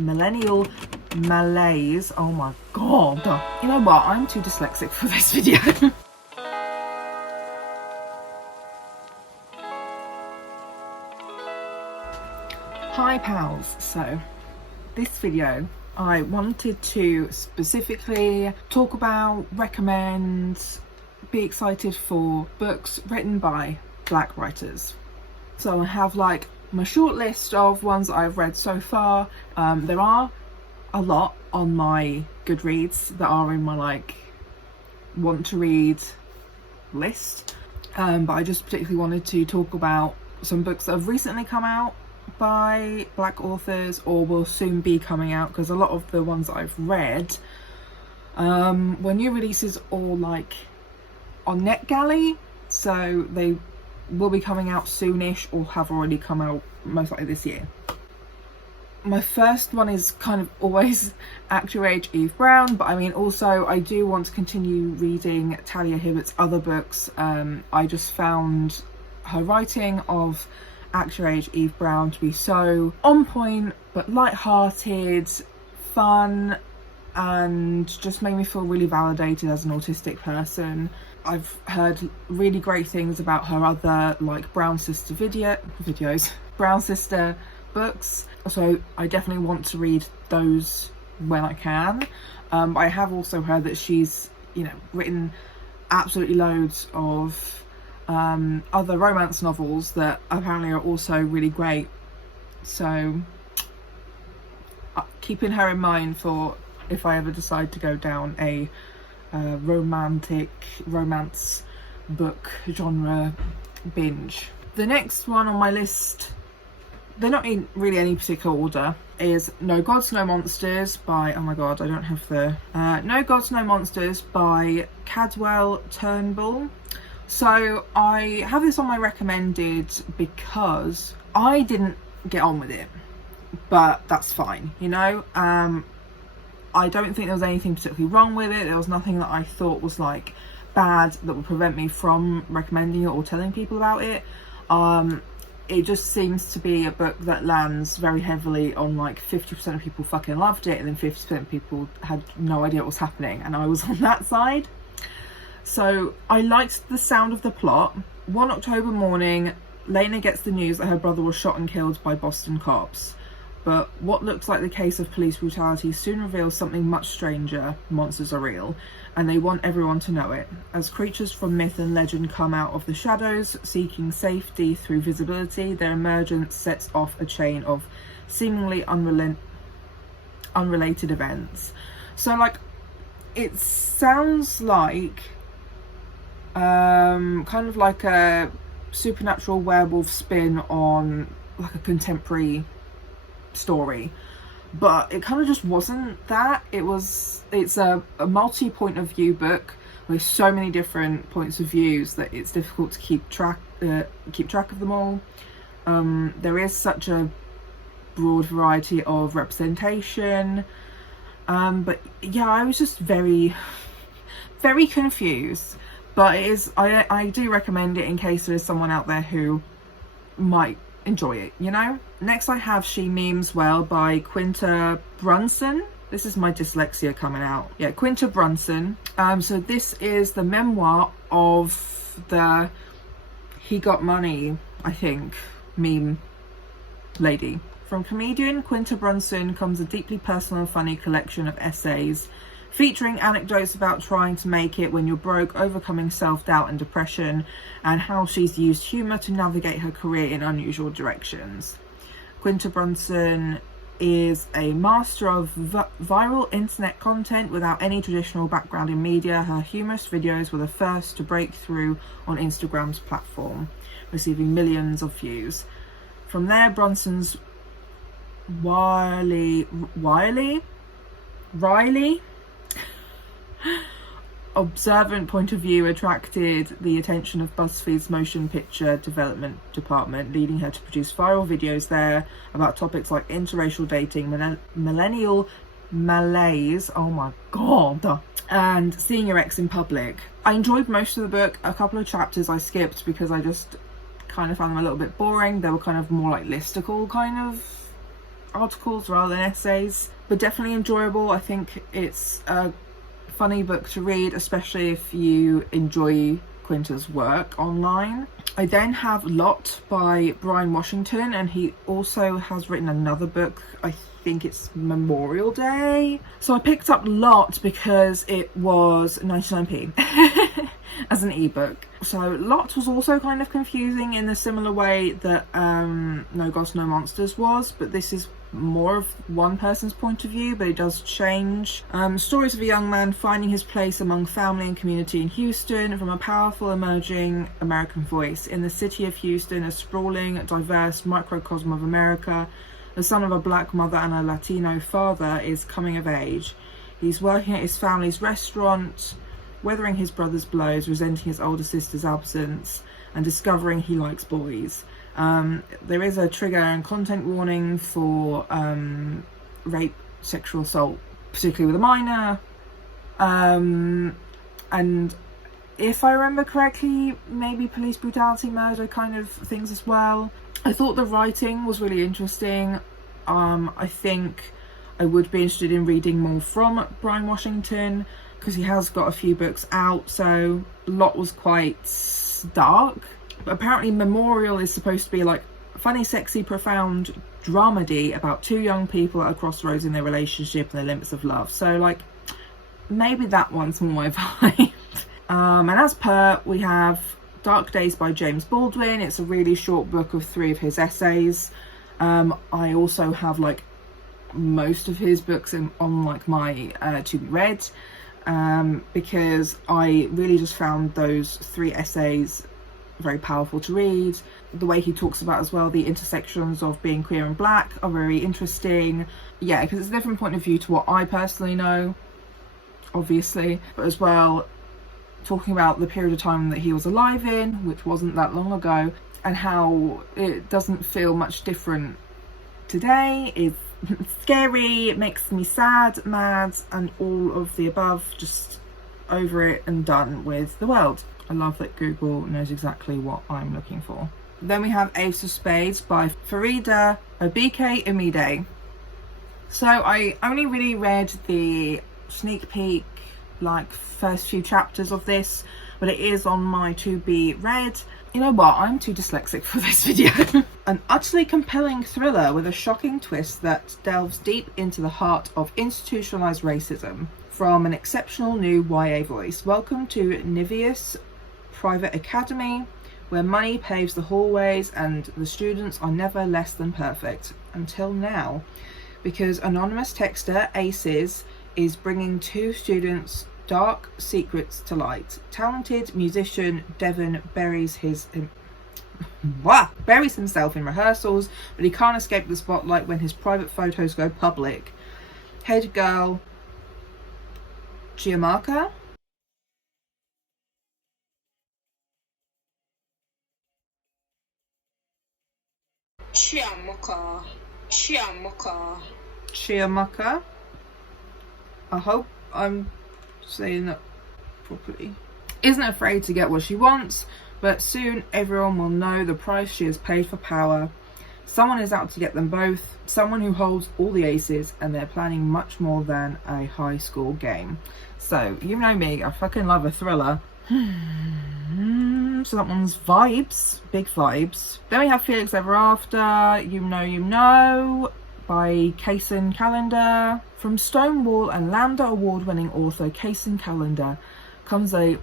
millennial malaise. Oh my god. You know what? I'm too dyslexic for this video. Hi pals. So this video I wanted to specifically talk about, recommend, be excited for books written by black writers. So I have like my short list of ones that I've read so far. There are a lot on my Goodreads that are in my like want to read list, but I just particularly wanted to talk about some books that have recently come out by black authors or will soon be coming out, because a lot of the ones that I've read were new releases or like on NetGalley, so they will be coming out soonish or have already come out most likely this year. My first one is kind of always Actor Age Eve Brown, but I mean also I do want to continue reading Talia Hibbert's other books. I just found her writing of Actor Age Eve Brown to be so on point but light-hearted, fun, and just made me feel really validated as an autistic person. I've heard really great things about her other like Brown Sister Brown Sister books, so I definitely want to read those when I can. I have also heard that she's, you know, written absolutely loads of other romance novels that apparently are also really great, so keeping her in mind for if I ever decide to go down a romance book genre binge. The next one on my list, they're not in really any particular order, is No Gods, No Monsters by, oh my god, I don't have the No Gods, No Monsters by Cadwell Turnbull. So I have this on my recommended because I didn't get on with it, but that's fine, you know. I don't think there was anything particularly wrong with it. There was nothing that I thought was like bad that would prevent me from recommending it or telling people about it. It just seems to be a book that lands very heavily on like 50% of people fucking loved it and then 50% of people had no idea what was happening, and I was on that side. So I liked the sound of the plot. One October morning, Lena gets the news that her brother was shot and killed by Boston cops. But what looks like the case of police brutality soon reveals something much stranger. Monsters are real, and they want everyone to know it. As creatures from myth and legend come out of the shadows, seeking safety through visibility, their emergence sets off a chain of seemingly unrelated events. So like, it sounds like kind of like a supernatural werewolf spin on like a contemporary story, but it kind of just wasn't that. It's a multi-point of view book with so many different points of views that it's difficult to keep track of them all. There is such a broad variety of representation, but yeah, I was just very confused. But it is, I do recommend it in case there is someone out there who might enjoy it, you know. Next I have She Memes Well by Quinta Brunson. This is my dyslexia coming out. Yeah, Quinta Brunson. So this is the memoir of the He Got Money, I think, meme lady. From comedian Quinta Brunson comes a deeply personal and funny collection of essays featuring anecdotes about trying to make it when you're broke, overcoming self-doubt and depression, and how she's used humour to navigate her career in unusual directions. Quinta Brunson is a master of viral internet content without any traditional background in media. Her humorous videos were the first to break through on Instagram's platform, receiving millions of views. From there, Brunson's Riley observant point of view attracted the attention of BuzzFeed's motion picture development department, leading her to produce viral videos there about topics like interracial dating, millennial malaise, oh my god, and seeing your ex in public. I enjoyed most of the book. A couple of chapters I skipped because I just kind of found them a little bit boring. They were kind of more like listicle kind of articles rather than essays, but definitely enjoyable. I think it's a funny book to read, especially if you enjoy Quinta's work online. I then have Lot by Brian Washington, and he also has written another book. I think it's Memorial Day. So I picked up Lot because it was 99p as an ebook. So Lot was also kind of confusing in a similar way that No Gods, No Monsters was, but this is more of one person's point of view, but it does change. Stories of a young man finding his place among family and community in Houston from a powerful emerging American voice. In the city of Houston, a sprawling, diverse microcosm of America, the son of a black mother and a Latino father is coming of age. He's working at his family's restaurant, weathering his brother's blows, resenting his older sister's absence, and discovering he likes boys. There is a trigger and content warning for rape, sexual assault, particularly with a minor, and if I remember correctly, maybe police brutality, murder kind of things as well. I thought the writing was really interesting. I think I would be interested in reading more from Brian Washington because he has got a few books out. So Lot was quite dark. But apparently Memorial is supposed to be like funny, sexy, profound dramedy about two young people at a crossroads in their relationship and the limits of love. So like maybe that one's more my vibe. And as per, we have Dark Days by James Baldwin. It's a really short book of 3 of his essays. I also have like most of his books on like my to be read, because I really just found those 3 essays very powerful to read. The way he talks about as well the intersections of being queer and black are very interesting. Yeah, because it's a different point of view to what I personally know, obviously, but as well talking about the period of time that he was alive in, which wasn't that long ago, and how it doesn't feel much different today. It's scary, it makes me sad, mad, and all of the above, just over it and done with the world. I love that Google knows exactly what I'm looking for. Then we have Ace of Spades by Farida Obike Umide. So I only really read the sneak peek, like first few chapters of this, but it is on my to be read. You know what, I'm too dyslexic for this video. An utterly compelling thriller with a shocking twist that delves deep into the heart of institutionalized racism from an exceptional new YA voice. Welcome to Niveus Private Academy, where money paves the hallways and the students are never less than perfect. Until now, because anonymous texter Aces is bringing 2 students' dark secrets to light. Talented musician Devon buries himself in rehearsals, but he can't escape the spotlight when his private photos go public. Head girl Chiamaka I hope I'm saying that properly, isn't afraid to get what she wants, but soon everyone will know the price she has paid for power. Someone is out to get them both, someone who holds all the aces, and they're planning much more than a high school game. So you know me, I fucking love a thriller. So that one's vibes, big vibes. Then we have Felix Ever After, You Know, by Kaysen Callender. From Stonewall and Lambda award-winning author Kaysen Callender comes a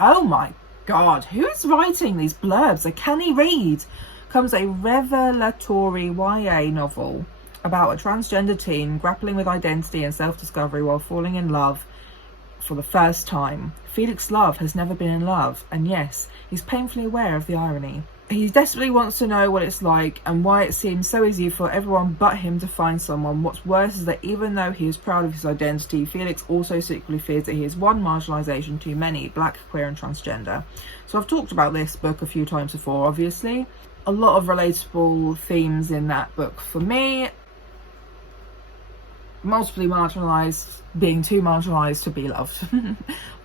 oh my god, who's writing these blurbs? I can't read. Comes a revelatory YA novel about a transgender teen grappling with identity and self-discovery while falling in love for the first time. Felix Love has never been in love, and yes, he's painfully aware of the irony. He desperately wants to know what it's like and why it seems so easy for everyone but him to find someone. What's worse is that even though he is proud of his identity, Felix also secretly fears that he is one marginalisation too many, black, queer and transgender. So I've talked about this book a few times before, obviously. A lot of relatable themes in that book for me. Multiply marginalised, being too marginalised to be loved.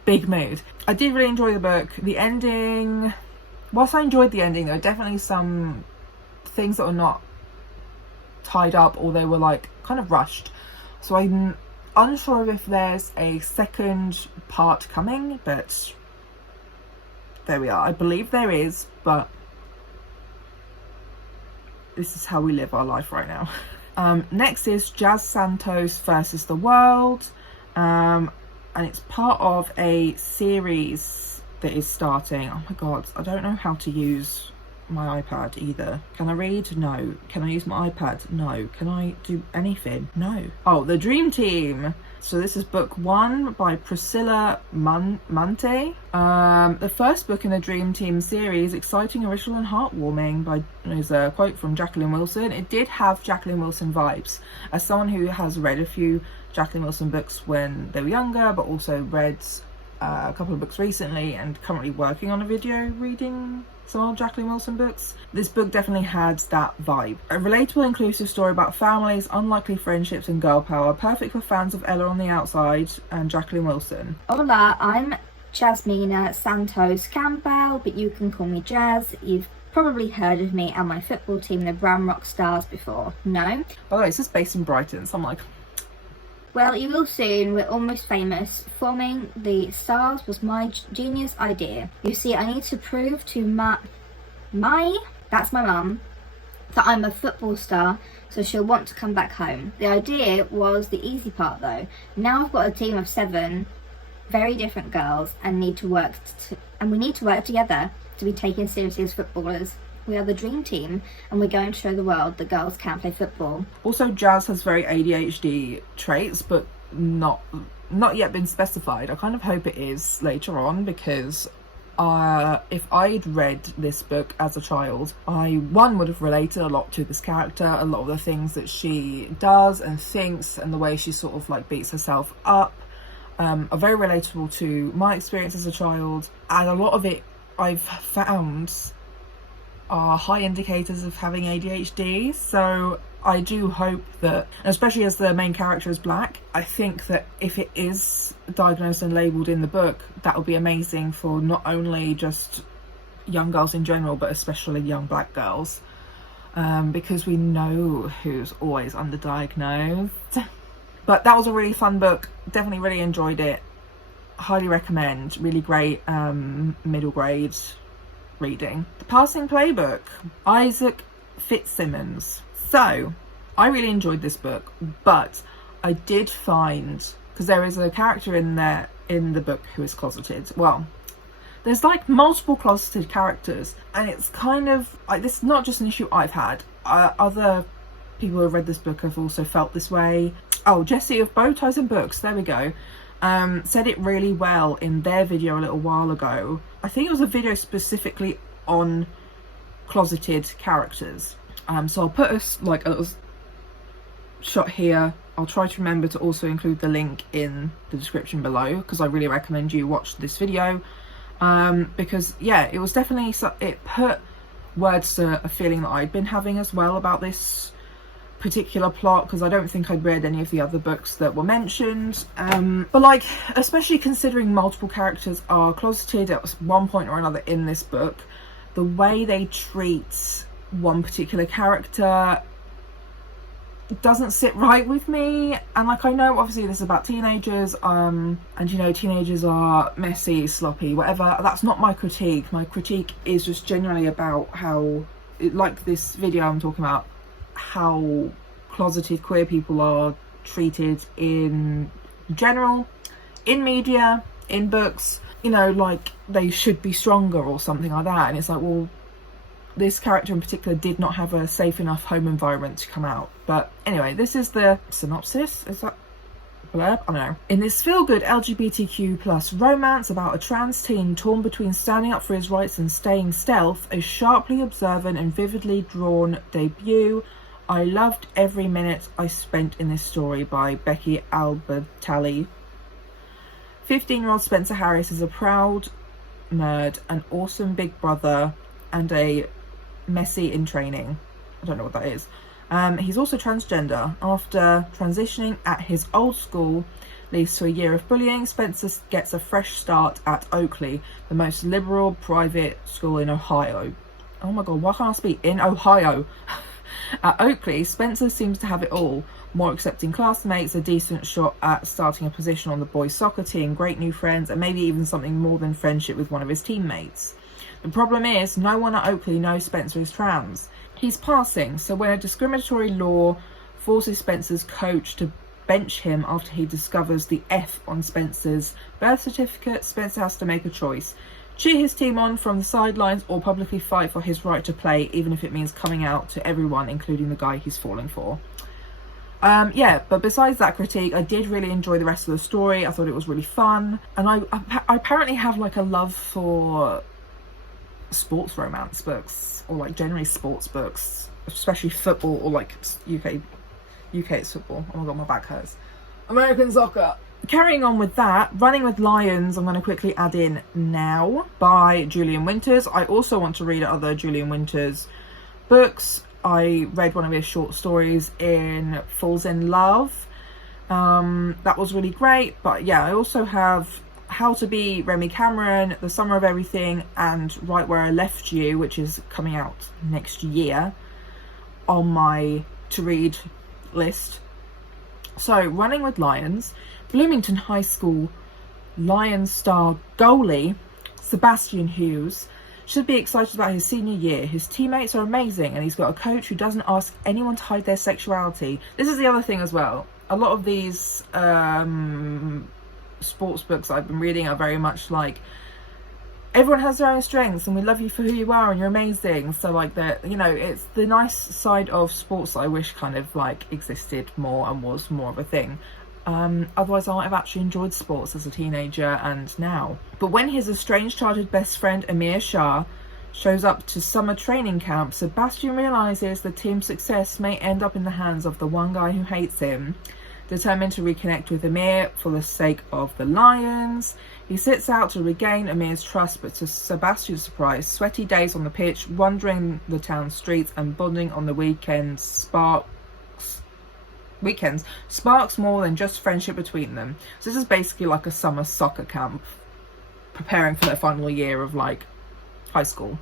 Big mood. I did really enjoy the book. The ending, whilst I enjoyed the ending, there are definitely some things that are not tied up, or they were like kind of rushed. So I'm unsure if there's a second part coming, but there we are. I believe there is, but this is how we live our life right now. Next is Jazz Santos versus the World, and it's part of a series that is starting. Oh my god, I don't know how to use my iPad either. Can I read? No. Can I use my iPad? No. Can I do anything? No. Oh, The Dream Team. So this is book 1 by Priscilla Monte. The first book in the Dream Team series, exciting, original and heartwarming. There's a quote from Jacqueline Wilson. It did have Jacqueline Wilson vibes. As someone who has read a few Jacqueline Wilson books when they were younger, but also read a couple of books recently and currently working on a video reading some old Jacqueline Wilson books, this book definitely had that vibe. A relatable, inclusive story about families, unlikely friendships and girl power, perfect for fans of Ella on the Outside and Jacqueline Wilson. Hola, I'm Jasmina Santos Campbell, but you can call me Jazz. You've probably heard of me and my football team, the Brown Rock Stars, before. No? By the way, this is based in Brighton, so I'm like... Well, you will soon. We're almost famous. Forming the Stars was my genius idea. You see, I need to prove to that's my mum, that I'm a football star, so she'll want to come back home. The idea was the easy part though. Now I've got a team of 7 very different girls and we need to work together to be taken seriously as footballers. We are the dream team and we're going to show the world that girls can play football. Also, Jazz has very ADHD traits, but not yet been specified. I kind of hope it is later on, because if I'd read this book as a child, I would have related a lot to this character, a lot of the things that she does and thinks and the way she sort of like beats herself up are very relatable to my experience as a child, and a lot of it I've found are high indicators of having ADHD. So I do hope that, especially as the main character is black, I think that if it is diagnosed and labelled in the book, that will be amazing for not only just young girls in general, but especially young black girls, because we know who's always underdiagnosed. But that was a really fun book, definitely really enjoyed it, highly recommend, really great middle grade reading. The Passing Playbook, Isaac Fitzsimmons. So I really enjoyed this book, but I did find, because there is a character in there in the book who is closeted. Well, there's like multiple closeted characters, and it's kind of like, this is not just an issue I've had. Other people who have read this book have also felt this way. Oh, Jessie of Bow Ties and Books, there we go, said it really well in their video a little while ago. I think it was a video specifically on closeted characters. So I'll put a little shot here. I'll try to remember to also include the link in the description below, because I really recommend you watch this video, because yeah, it was definitely, it put words to a feeling that I'd been having as well about this particular plot, because I don't think I'd read any of the other books that were mentioned, but like, especially considering multiple characters are closeted at one point or another in this book, the way they treat one particular character doesn't sit right with me. And like, I know obviously this is about teenagers, and you know, teenagers are messy, sloppy, whatever. That's not my critique. My critique is just generally about how, like this video I'm talking about, how closeted queer people are treated in general, in media, in books, you know, like they should be stronger or something like that. And it's like, well, this character in particular did not have a safe enough home environment to come out. But anyway, this is the synopsis. Is that blurb? I don't know. In this feel-good LGBTQ plus romance about a trans teen torn between standing up for his rights and staying stealth, a sharply observant and vividly drawn debut. I loved every minute I spent in this story by Becky Albertalli. 15-year-old Spencer Harris is a proud nerd, an awesome big brother, and a messy in training. I don't know what that is. He's also transgender. After transitioning at his old school leads to a year of bullying, Spencer gets a fresh start at Oakley, the most liberal private school in Ohio. oh my god, why can't I speak? In Ohio. At Oakley, Spencer seems to have it all. More accepting classmates, a decent shot at starting a position on the boys' soccer team, great new friends, and maybe even something more than friendship with one of his teammates. The problem is, no one at Oakley knows Spencer is trans. He's passing, so when a discriminatory law forces Spencer's coach to bench him after he discovers the F on Spencer's birth certificate, Spencer has to make a choice. Cheer his team on from the sidelines or publicly fight for his right to play, even if it means coming out to everyone, including the guy he's falling for. Yeah, but besides that critique, I did really enjoy the rest of the story. I thought it was really fun. And I apparently have like a love for sports romance books, or like generally sports books, especially football, or like UK it's football. Oh my god, my back hurts. American soccer. Carrying on with that, Running with Lions, I'm going to quickly add in Now by Julian Winters. I also want to read other Julian Winters books. I read one of his short stories in Falls in Love. That was really great. But yeah, I also have How to Be Remy Cameron, The Summer of Everything, and Right Where I Left You, which is coming out next year, on my to-read list. So, Running with Lions, Bloomington High School Lions star goalie Sebastian Hughes should be excited about his senior year. His teammates are amazing and he's got a coach who doesn't ask anyone to hide their sexuality. This is the other thing as well. A lot of these sports books I've been reading are very much like, everyone has their own strengths and we love you for who you are and you're amazing. So like that, you know, it's the nice side of sports that I wish kind of like existed more and was more of a thing. Otherwise I might have actually enjoyed sports as a teenager and now. But when his estranged childhood best friend Amir Shah shows up to summer training camp, Sebastian realises the team's success may end up in the hands of the one guy who hates him. Determined to reconnect with Amir for the sake of the Lions, he sets out to regain Amir's trust, but to Sebastian's surprise, sweaty days on the pitch, wandering the town streets and bonding on the weekends sparks more than just friendship between them. So this is basically like a summer soccer camp preparing for their final year of like high school.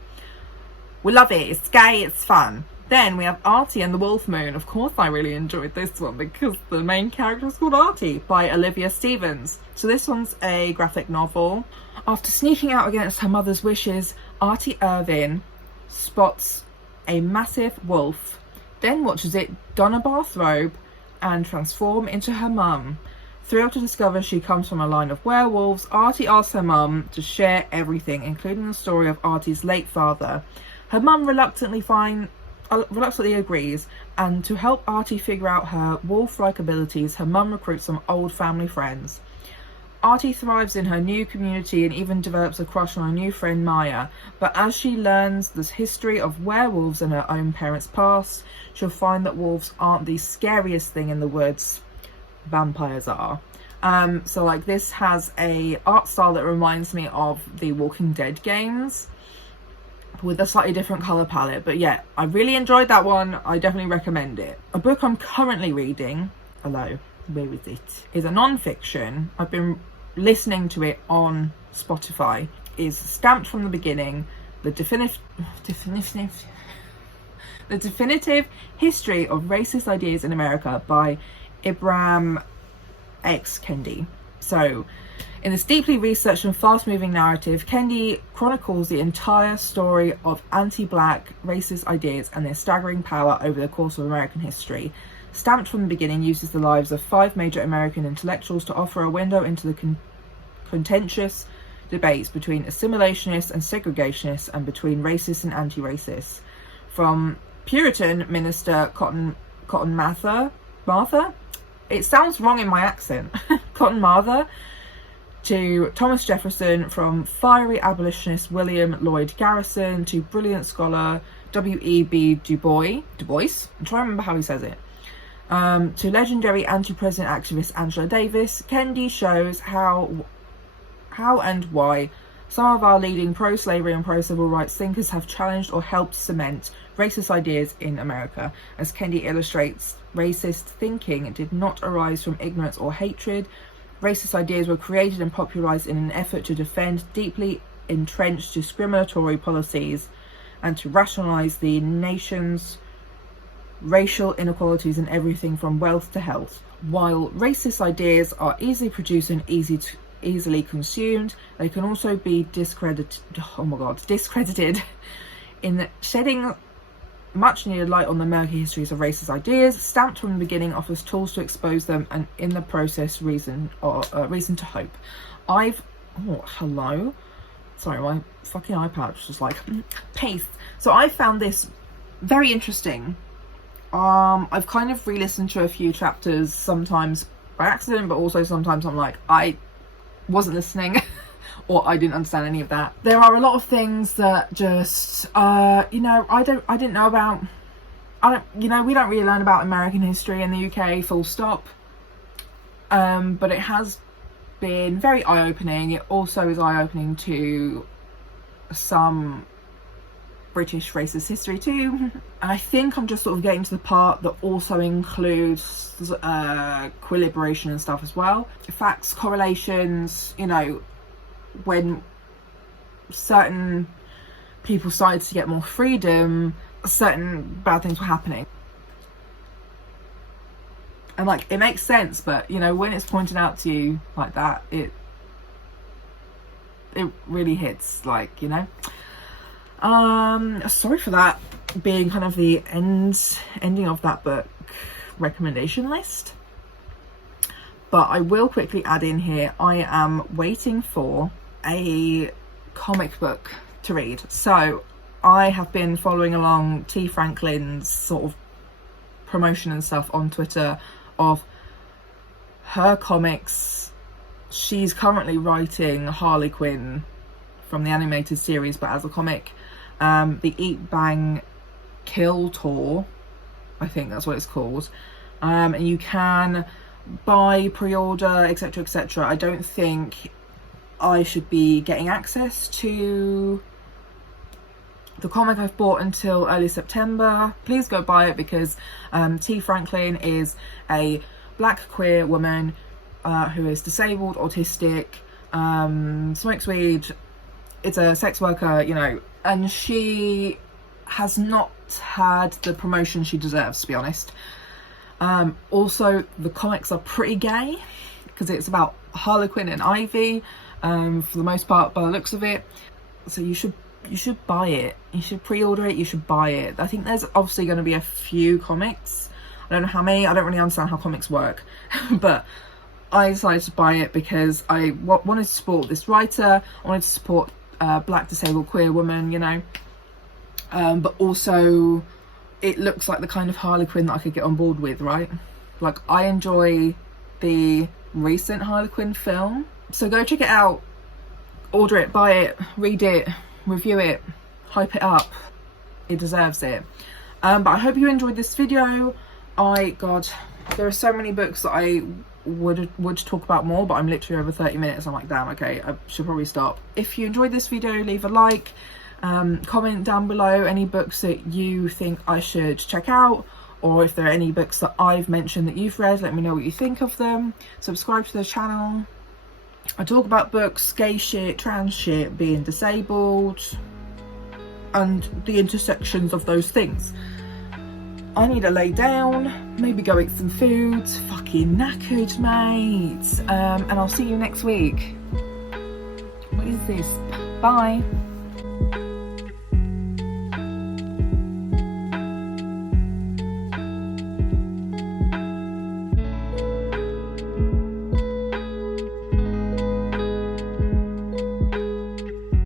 We love it. It's gay, it's fun. Then we have Artie and the Wolf Moon. Of course I really enjoyed this one because the main character is called Artie, by Olivia Stevens. So this one's a graphic novel. After sneaking out against her mother's wishes, Artie Irvin spots a massive wolf, then watches it don a bathrobe and transform into her mum. Thrilled to discover she comes from a line of werewolves, Artie asks her mum to share everything, including the story of Artie's late father. Her mum reluctantly agrees, and to help Artie figure out her wolf-like abilities, her mum recruits some old family friends. Artie thrives in her new community and even develops a crush on her new friend Maya, but as she learns the history of werewolves in her own parents' past, she'll find that wolves aren't the scariest thing in the woods. Vampires are. So like this has a art style that reminds me of the Walking Dead games, with a slightly different colour palette. But yeah, I really enjoyed that one. I definitely recommend it. A book I'm currently reading, hello, where is it? Is a non-fiction. I've been listening to it on Spotify. Is Stamped from the Beginning, the definitive history of racist ideas in America by Ibram X. Kendi. So in this deeply researched and fast-moving narrative, Kendi chronicles the entire story of anti-black racist ideas and their staggering power over the course of American history. Stamped from the Beginning uses the lives of 5 major American intellectuals to offer a window into the contentious debates between assimilationists and segregationists, and between racists and anti-racists. From Puritan minister Cotton Mather, it sounds wrong in my accent, Cotton Mather, to Thomas Jefferson, from fiery abolitionist William Lloyd Garrison to brilliant scholar W.E.B. Du Bois, I'm trying to remember how he says it, to legendary anti-president activist Angela Davis. Kendi shows how and why some of our leading pro-slavery and pro-civil rights thinkers have challenged or helped cement racist ideas in America. As Kendi illustrates, racist thinking did not arise from ignorance or hatred. Racist ideas were created and popularized in an effort to defend deeply entrenched discriminatory policies and to rationalise the nation's racial inequalities in everything from wealth to health. While racist ideas are easily produced and easily consumed, they can also be discredited in shedding much needed light on the murky histories of racist ideas. Stamped from the beginning offers tools to expose them, and in the process reason to hope. Hello, sorry, my fucking iPad was just like paste. So I found this very interesting. I've kind of re-listened to a few chapters, sometimes by accident, but also sometimes I'm like, I wasn't listening or I didn't understand any of that. There are a lot of things that just I didn't know about. We don't really learn about American history in the UK, full stop. But it has been very eye-opening. It also is eye-opening to some British racist history too. And I think I'm just sort of getting to the part that also includes queer liberation and stuff as well. Facts, correlations, when certain people started to get more freedom, certain bad things were happening. And like, it makes sense, but when it's pointed out to you like that, it really hits, sorry for that being kind of the ending of that book recommendation list. But I will quickly add in here, I am waiting for a comic book to read. So I have been following along T. Franklin's sort of promotion and stuff on Twitter of her comics. She's currently writing Harley Quinn from the animated series, but as a comic. The Eat Bang Kill Tour, I think that's what it's called. And you can buy, pre-order, etc, etc. I don't think I should be getting access to the comic I've bought until early September. Please go buy it, because T. Franklin is a black queer woman who is disabled, autistic, smokes weed, is a sex worker, and she has not had the promotion she deserves, to be honest. Also, the comics are pretty gay, because it's about Harlequin and Ivy, for the most part, by the looks of it. So you should buy it. You should pre-order it. You should buy it. I think there's obviously going to be a few comics. I don't know how many. I don't really understand how comics work, but I decided to buy it because I wanted to support this writer. I wanted to support black disabled queer woman, but also it looks like the kind of Harlequin that I could get on board with, right? Like, I enjoy the recent Harlequin film, so go check it out, order it, buy it, read it, review it, hype it up. It deserves it. But I hope you enjoyed this video. God, there are so many books that I would talk about more, but I'm literally over 30 minutes. I'm like, damn, okay, I should probably stop. If you enjoyed this video, leave a like, comment down below any books that you think I should check out, or if there are any books that I've mentioned that you've read, let me know what you think of them. Subscribe to the channel. I talk about books, gay shit, trans shit, being disabled, and the intersections of those things. I need to lay down, maybe go eat some food. Fucking knackered, mate. And I'll see you next week. What is this? Bye.